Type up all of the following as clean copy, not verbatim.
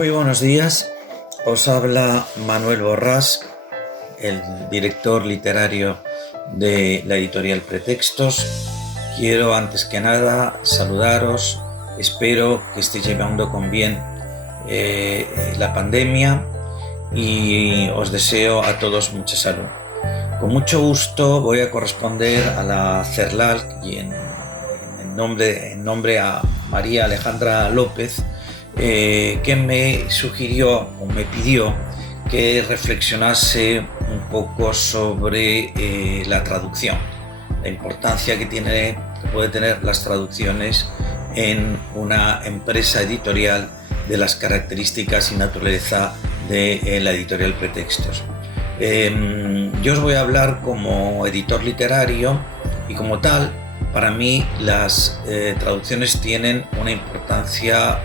Muy buenos días, os habla Manuel Borràs, el director literario de la editorial Pretextos. Quiero antes que nada saludaros, espero que estéis llevando con bien la pandemia y os deseo a todos mucha salud. Con mucho gusto voy a corresponder a la CERLALC y en nombre a María Alejandra López, que me sugirió o me pidió que reflexionase un poco sobre la traducción, la importancia que puede tener las traducciones en una empresa editorial de las características y naturaleza de la editorial Pretextos. Yo os voy a hablar como editor literario y como tal, para mí las traducciones tienen una importancia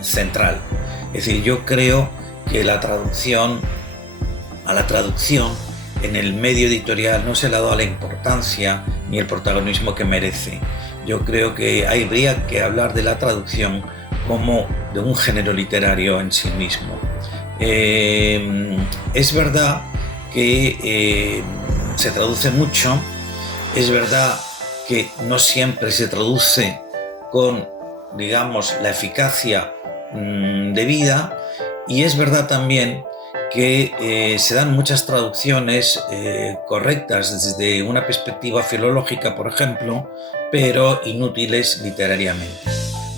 central. Es decir, yo creo que a la traducción en el medio editorial no se le ha dado la importancia ni el protagonismo que merece. Yo creo que habría que hablar de la traducción como de un género literario en sí mismo. Es verdad que se traduce mucho, es verdad que no siempre se traduce con, digamos, la eficacia debida, y es verdad también que se dan muchas traducciones correctas desde una perspectiva filológica, por ejemplo, pero inútiles literariamente.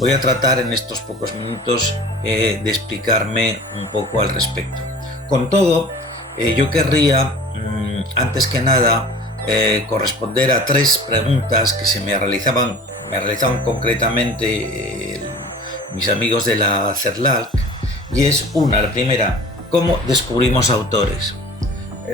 Voy a tratar en estos pocos minutos de explicarme un poco al respecto. Con todo, yo querría, antes que nada, corresponder a tres preguntas que me realizaban concretamente mis amigos de la CERLALC, y es la primera: ¿cómo descubrimos autores?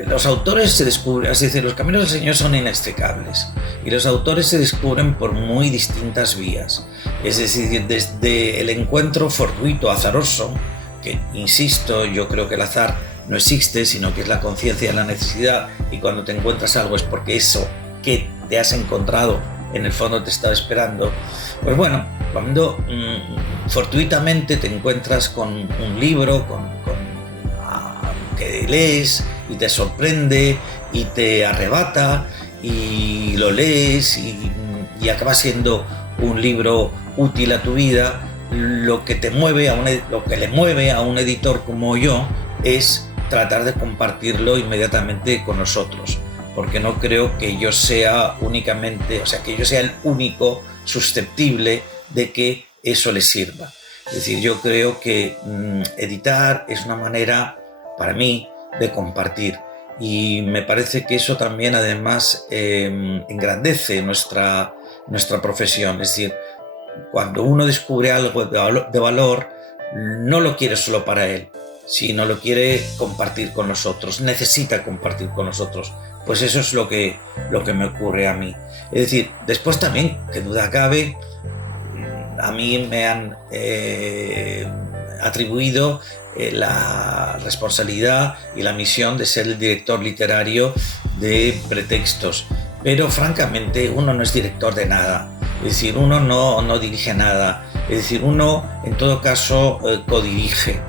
Los autores se descubren, es decir, los caminos del Señor son inextricables y los autores se descubren por muy distintas vías. Es decir, desde el encuentro fortuito, azaroso, que, insisto, yo creo que el azar no existe, sino que es la conciencia de la necesidad, y cuando te encuentras algo es porque eso que te has encontrado en el fondo te estaba esperando. Pues bueno, cuando fortuitamente te encuentras con un libro que lees y te sorprende y te arrebata, y lo lees y acaba siendo un libro útil a tu vida, lo que le mueve a un editor como yo es tratar de compartirlo inmediatamente con nosotros, porque no creo que yo sea el único susceptible de que eso le sirva. Es decir, yo creo que editar es una manera, para mí, de compartir, y me parece que eso también además engrandece nuestra profesión. Es decir, cuando uno descubre algo de valor, no lo quiere solo para él, sino lo quiere compartir con nosotros, necesita compartir con nosotros. Pues eso es lo que me ocurre a mí. Es decir, después también, que duda cabe, a mí me han atribuido la responsabilidad y la misión de ser el director literario de Pretextos, pero francamente uno no es director de nada. Es decir, uno no dirige nada. Es decir, uno en todo caso codirige,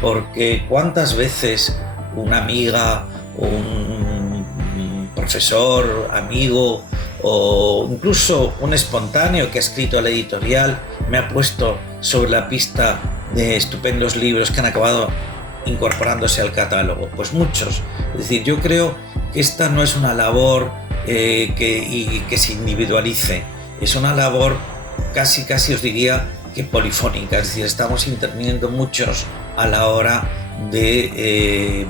porque cuántas veces una amiga, un profesor, amigo, o incluso un espontáneo que ha escrito a la editorial me ha puesto sobre la pista de estupendos libros que han acabado incorporándose al catálogo. Pues muchos. Es decir, yo creo que esta no es una labor que se individualice, es una labor casi os diría que polifónica. Es decir, estamos interviniendo muchos a la hora de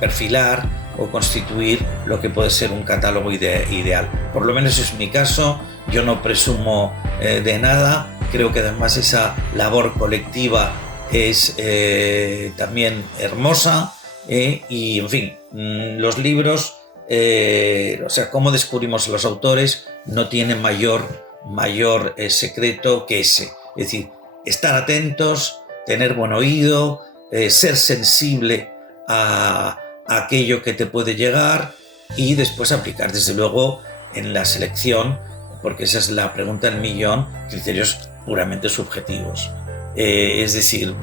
perfilar o constituir lo que puede ser un catálogo ideal. Por lo menos es mi caso, yo no presumo de nada. Creo que además esa labor colectiva es también hermosa, y en fin, los libros, cómo descubrimos a los autores no tiene mayor secreto que ese. Es decir, estar atentos, tener buen oído, ser sensible a aquello que te puede llegar, y después aplicar, desde luego, en la selección, porque esa es la pregunta del millón, criterios puramente subjetivos. Es decir,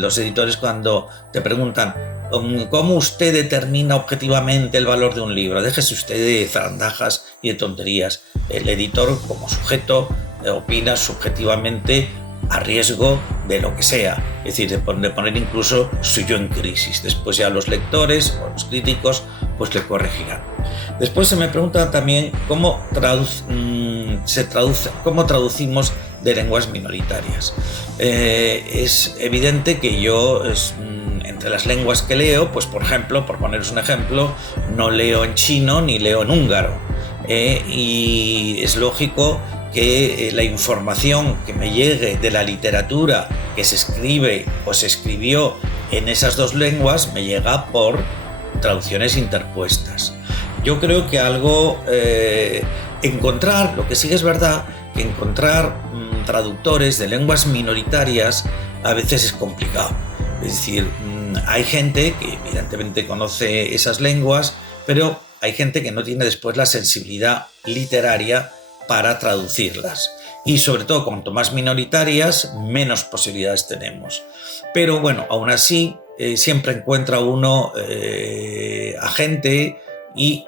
los editores cuando te preguntan ¿cómo usted determina objetivamente el valor de un libro? Déjese usted de zarandajas y de tonterías. El editor, como sujeto, opina subjetivamente a riesgo de lo que sea, es decir, de poner incluso su yo en crisis. Después ya los lectores o los críticos pues le corregirán. Después se me pregunta también cómo traducimos de lenguas minoritarias. Es evidente que yo, entre las lenguas que leo, pues por ejemplo, por poneros un ejemplo, no leo en chino ni leo en húngaro. Y es lógico que la información que me llegue de la literatura que se escribe o se escribió en esas dos lenguas me llega por traducciones interpuestas. Yo creo que lo que sí es verdad, que encontrar traductores de lenguas minoritarias a veces es complicado. Es decir, hay gente que evidentemente conoce esas lenguas, pero hay gente que no tiene después la sensibilidad literaria para traducirlas. Y sobre todo, cuanto más minoritarias, menos posibilidades tenemos. Pero bueno, aún así, siempre encuentra uno a gente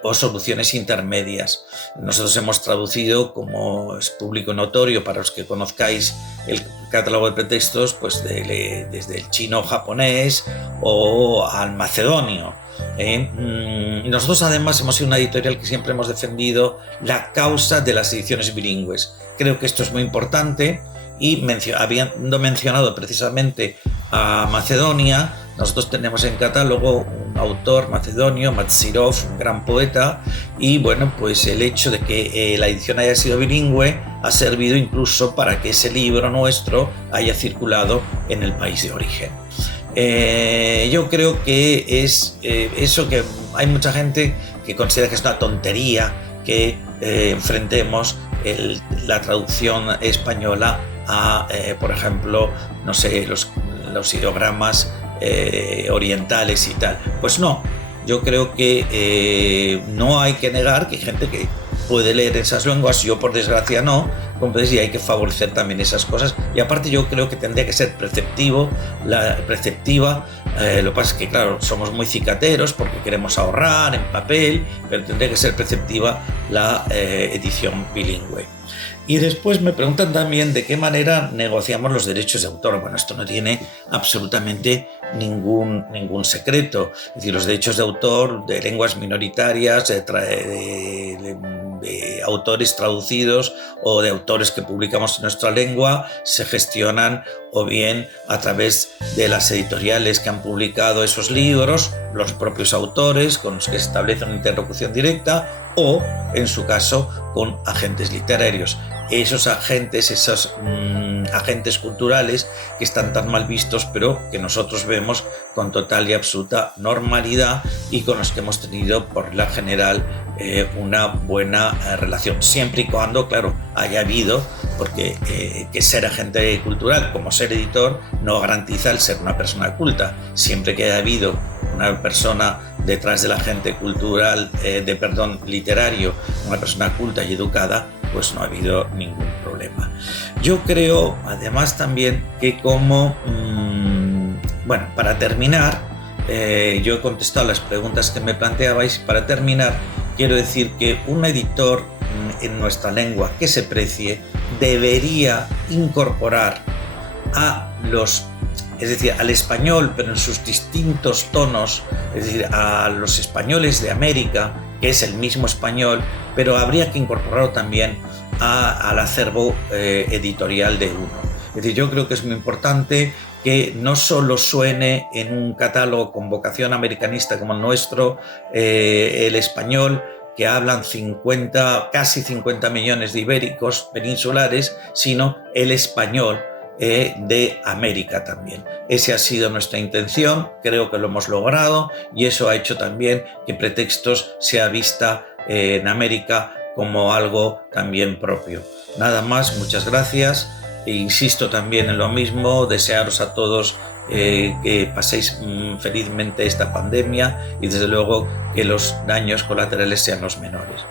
o soluciones intermedias. Nosotros hemos traducido, como es público notorio para los que conozcáis el catálogo de pretextos, pues desde el chino-japonés o al macedonio. Nosotros además hemos sido una editorial que siempre hemos defendido la causa de las ediciones bilingües. Creo que esto es muy importante y habiendo mencionado precisamente a Macedonia, nosotros tenemos en catálogo un autor macedonio, Matsirov, un gran poeta, y bueno, pues el hecho de que la edición haya sido bilingüe ha servido incluso para que ese libro nuestro haya circulado en el país de origen. Yo creo que es eso, que hay mucha gente que considera que es una tontería que enfrentemos la traducción española a, por ejemplo, no sé, los ideogramas orientales y tal. Pues no, yo creo que no hay que negar que hay gente que puede leer esas lenguas, yo por desgracia no, y hay que favorecer también esas cosas. Y aparte yo creo que tendría que ser preceptiva. Lo que pasa es que claro, somos muy cicateros porque queremos ahorrar en papel, pero tendría que ser preceptiva la edición bilingüe. Y después me preguntan también de qué manera negociamos los derechos de autor. Bueno, esto no tiene absolutamente ningún secreto. Es decir, los derechos de autor de lenguas minoritarias, de autores traducidos o de autores que publicamos en nuestra lengua, se gestionan o bien a través de las editoriales que han publicado esos libros, los propios autores con los que se establece una interlocución directa, o, en su caso, con agentes literarios. Esos agentes culturales que están tan mal vistos, pero que nosotros vemos con total y absoluta normalidad y con los que hemos tenido, por la general, una buena relación. Siempre y cuando, claro, haya habido, porque que ser agente cultural como ser editor no garantiza el ser una persona culta. Siempre que haya habido una persona detrás del agente cultural, literario, una persona culta y educada, pues no ha habido ningún problema. Yo creo, además, también que para terminar, yo he contestado las preguntas que me planteabais. Para terminar, quiero decir que un editor en nuestra lengua que se precie debería incorporar al español, pero en sus distintos tonos, es decir, a los españoles de América, que es el mismo español, pero habría que incorporarlo también al acervo editorial de uno. Es decir, yo creo que es muy importante que no solo suene en un catálogo con vocación americanista como el nuestro, el español que hablan casi 50 millones de ibéricos peninsulares, sino el español de América también. Esa ha sido nuestra intención, creo que lo hemos logrado, y eso ha hecho también que Pretextos sea vista en América como algo también propio. Nada más, muchas gracias, e insisto también en lo mismo, desearos a todos que paséis felizmente esta pandemia y desde luego que los daños colaterales sean los menores.